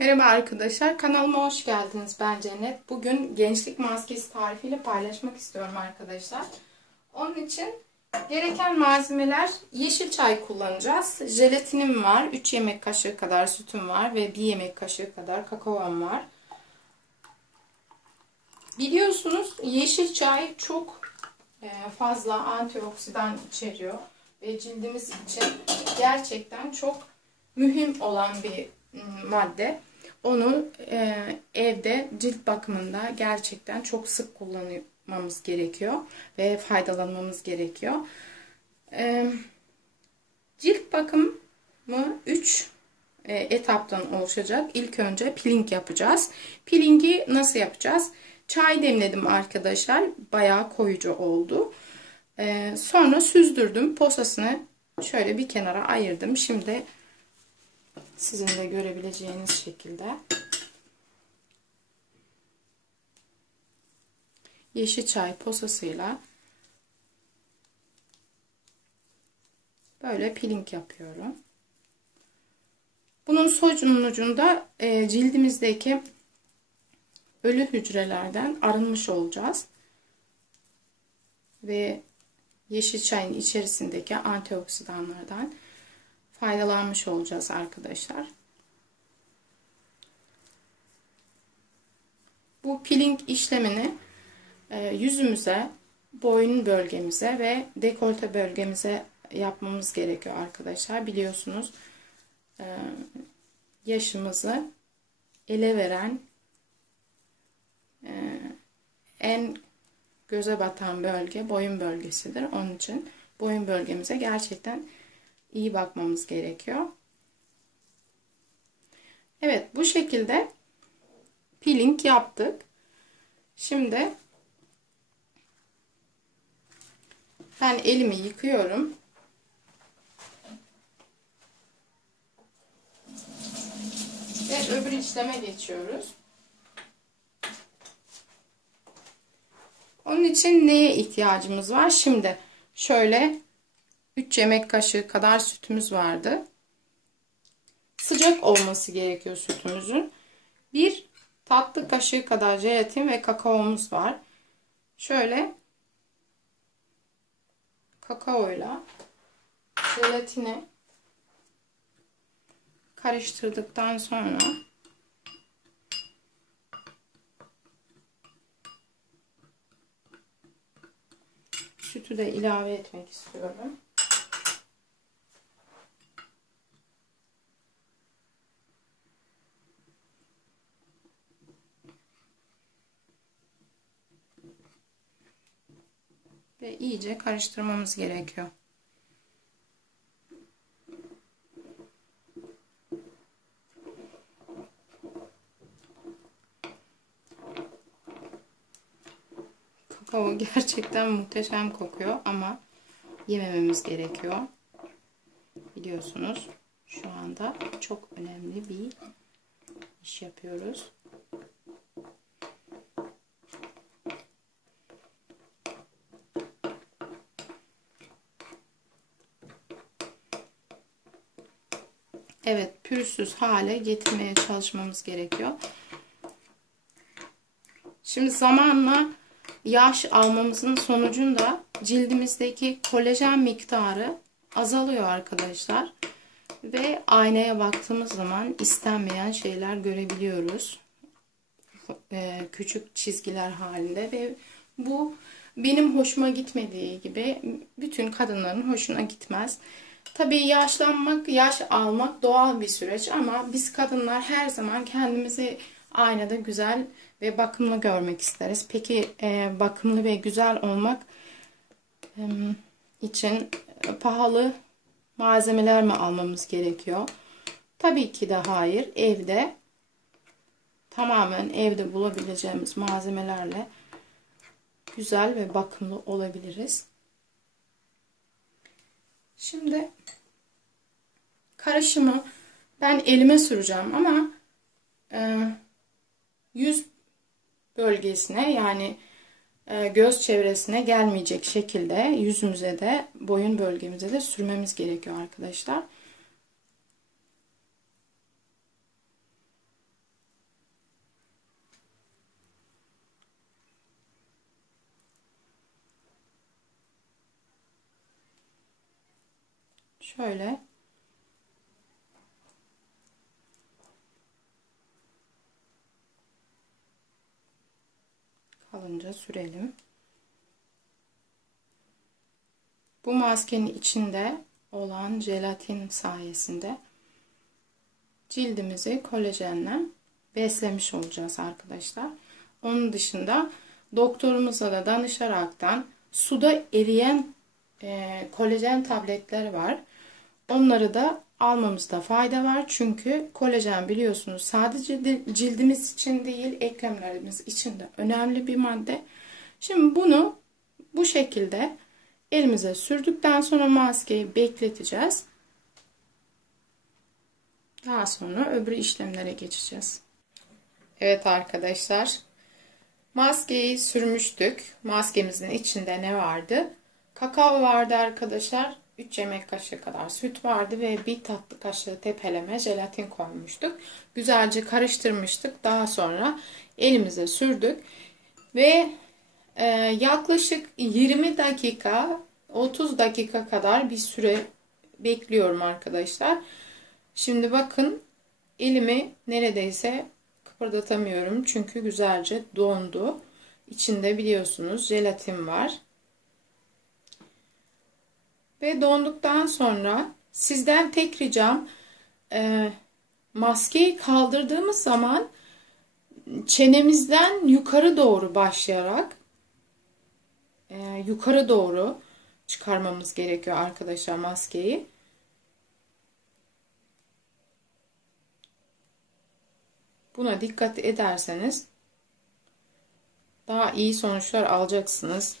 Merhaba arkadaşlar, kanalıma hoş geldiniz. Ben Cennet. Bugün gençlik maskesi tarifiyle paylaşmak istiyorum arkadaşlar. Onun için gereken malzemeler: yeşil çay kullanacağız. Jelatinim var, 3 yemek kaşığı kadar sütüm var ve 1 yemek kaşığı kadar kakaom var. Biliyorsunuz yeşil çay çok fazla antioksidan içeriyor ve cildimiz için gerçekten çok mühim olan bir madde. Onu evde cilt bakımında gerçekten çok sık kullanmamız gerekiyor ve faydalanmamız gerekiyor. Cilt bakımı 3 etaptan oluşacak. İlk önce peeling yapacağız. Peelingi nasıl yapacağız? Çay demledim arkadaşlar. Bayağı koyucu oldu. Sonra süzdürdüm. Posasını şöyle bir kenara ayırdım. Şimdi sizin de görebileceğiniz şekilde yeşil çay posasıyla böyle peeling yapıyorum. Bunun sonucunda cildimizdeki ölü hücrelerden arınmış olacağız ve yeşil çayın içerisindeki antioksidanlardan faydalanmış olacağız arkadaşlar. Bu peeling işlemini yüzümüze, boyun bölgemize ve dekolte bölgemize yapmamız gerekiyor arkadaşlar. Biliyorsunuz yaşımızı ele veren en göze batan bölge boyun bölgesidir. Onun için boyun bölgemize gerçekten iyi bakmamız gerekiyor. Evet, bu şekilde peeling yaptık. Şimdi ben elimi yıkıyorum. Ve öbür işleme geçiyoruz. Onun için neye ihtiyacımız var? Şimdi şöyle 3 yemek kaşığı kadar sütümüz vardı. Sıcak olması gerekiyor sütümüzün. 1 tatlı kaşığı kadar jelatin ve kakaomuz var. Şöyle kakaoyla jelatini karıştırdıktan sonra sütü de ilave etmek istiyorum. Ve iyice karıştırmamız gerekiyor. Kakao gerçekten muhteşem kokuyor ama yemememiz gerekiyor. Biliyorsunuz şu anda çok önemli bir iş yapıyoruz. Evet, pürüzsüz hale getirmeye çalışmamız gerekiyor. Şimdi zamanla yaş almamızın sonucunda cildimizdeki kolajen miktarı azalıyor arkadaşlar. Ve aynaya baktığımız zaman istenmeyen şeyler görebiliyoruz. Küçük çizgiler halinde ve bu benim hoşuma gitmediği gibi bütün kadınların hoşuna gitmez. Tabii yaşlanmak, yaş almak doğal bir süreç ama biz kadınlar her zaman kendimizi aynada güzel ve bakımlı görmek isteriz. Peki bakımlı ve güzel olmak için pahalı malzemeler mi almamız gerekiyor? Tabii ki de hayır. Evde tamamen evde bulabileceğimiz malzemelerle güzel ve bakımlı olabiliriz. Şimdi karışımı ben elime süreceğim ama yüz bölgesine yani göz çevresine gelmeyecek şekilde yüzümüze de boyun bölgemize de sürmemiz gerekiyor arkadaşlar. şöyle kalınca sürelim. Bu maskenin içinde olan jelatin sayesinde cildimizi kolajenle beslemiş olacağız arkadaşlar. Onun dışında doktorumuza da danışaraktan suda eriyen kolajen tabletleri var. Onları da almamızda fayda var. Çünkü kolajen biliyorsunuz sadece cildimiz için değil, eklemlerimiz için de önemli bir madde. Şimdi bunu bu şekilde elimize sürdükten sonra maskeyi bekleteceğiz. Daha sonra öbür işlemlere geçeceğiz. Evet arkadaşlar, maskeyi sürmüştük. Maskemizin içinde ne vardı? Kakao vardı arkadaşlar. 3 yemek kaşığı kadar süt vardı ve 1 tatlı kaşığı tepeleme jelatin koymuştuk. Güzelce karıştırmıştık. Daha sonra elimize sürdük ve yaklaşık 20 dakika 30 dakika kadar bir süre bekliyorum arkadaşlar. Şimdi bakın, elimi neredeyse kıpırdatamıyorum çünkü güzelce dondu. İçinde biliyorsunuz jelatin var. Ve donduktan sonra sizden tek ricam, maskeyi kaldırdığımız zaman çenemizden yukarı doğru başlayarak yukarı doğru çıkarmamız gerekiyor arkadaşlar maskeyi. Buna dikkat ederseniz daha iyi sonuçlar alacaksınız.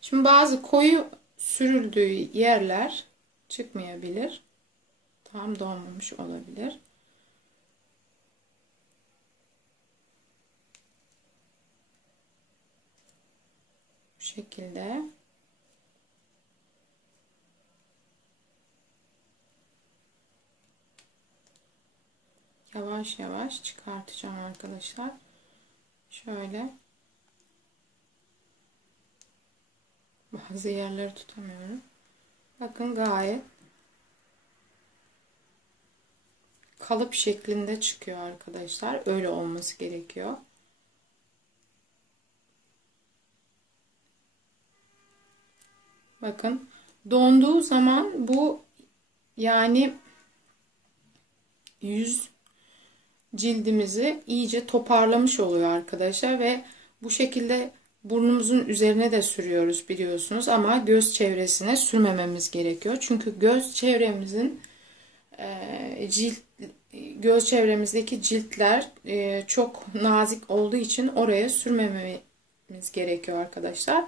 Şimdi bazı koyu sürüldüğü yerler çıkmayabilir. Tam donmamış olabilir. Bu şekilde. Yavaş yavaş çıkartacağım arkadaşlar. Şöyle. Bazı yerleri tutamıyorum. Bakın gayet kalıp şeklinde çıkıyor arkadaşlar. Öyle olması gerekiyor. Bakın donduğu zaman bu yani yüz cildimizi iyice toparlamış oluyor arkadaşlar ve bu şekilde burnumuzun üzerine de sürüyoruz biliyorsunuz ama göz çevresine sürmememiz gerekiyor. Çünkü göz çevremizin göz çevremizdeki ciltler çok nazik olduğu için oraya sürmememiz gerekiyor arkadaşlar.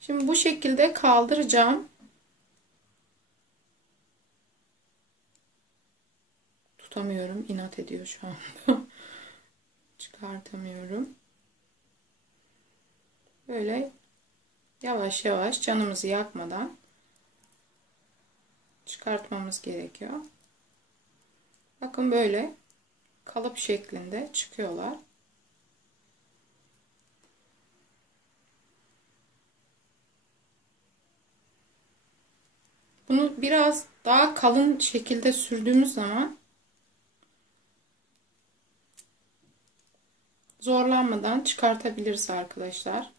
Şimdi bu şekilde kaldıracağım. Tutamıyorum. İnat ediyor şu anda. Çıkartamıyorum. Böyle yavaş yavaş canımızı yakmadan çıkartmamız gerekiyor. Bakın böyle kalıp şeklinde çıkıyorlar. Bunu biraz daha kalın şekilde sürdüğümüz zaman zorlanmadan çıkartabiliriz arkadaşlar.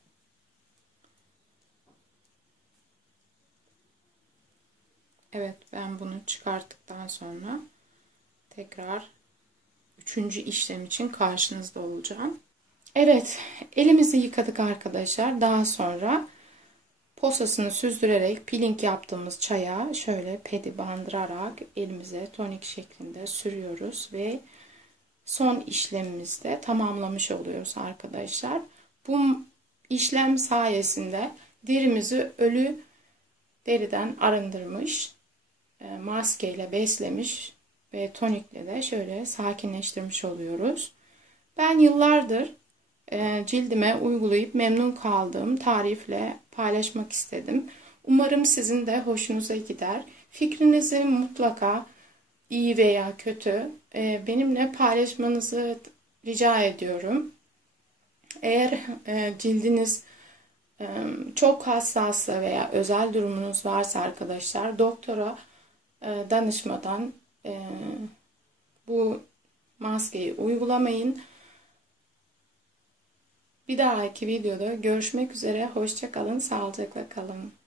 Evet, ben bunu çıkarttıktan sonra tekrar 3. işlem için karşınızda olacağım. Evet, elimizi yıkadık arkadaşlar. Daha sonra posasını süzdürerek peeling yaptığımız çaya şöyle pedi bandırarak elimize tonik şeklinde sürüyoruz ve son işlemimizde tamamlamış oluyoruz arkadaşlar. Bu işlem sayesinde derimizi ölü deriden arındırmış, maskeyle beslemiş ve tonikle de şöyle sakinleştirmiş oluyoruz. Ben yıllardır cildime uygulayıp memnun kaldığım tarifle paylaşmak istedim. Umarım sizin de hoşunuza gider. Fikrinizi mutlaka iyi veya kötü benimle paylaşmanızı rica ediyorum. Eğer cildiniz çok hassassa veya özel durumunuz varsa arkadaşlar doktora danışmadan bu maskeyi uygulamayın. Bir dahaki videoda görüşmek üzere. Hoşça kalın, sağlıcakla kalın.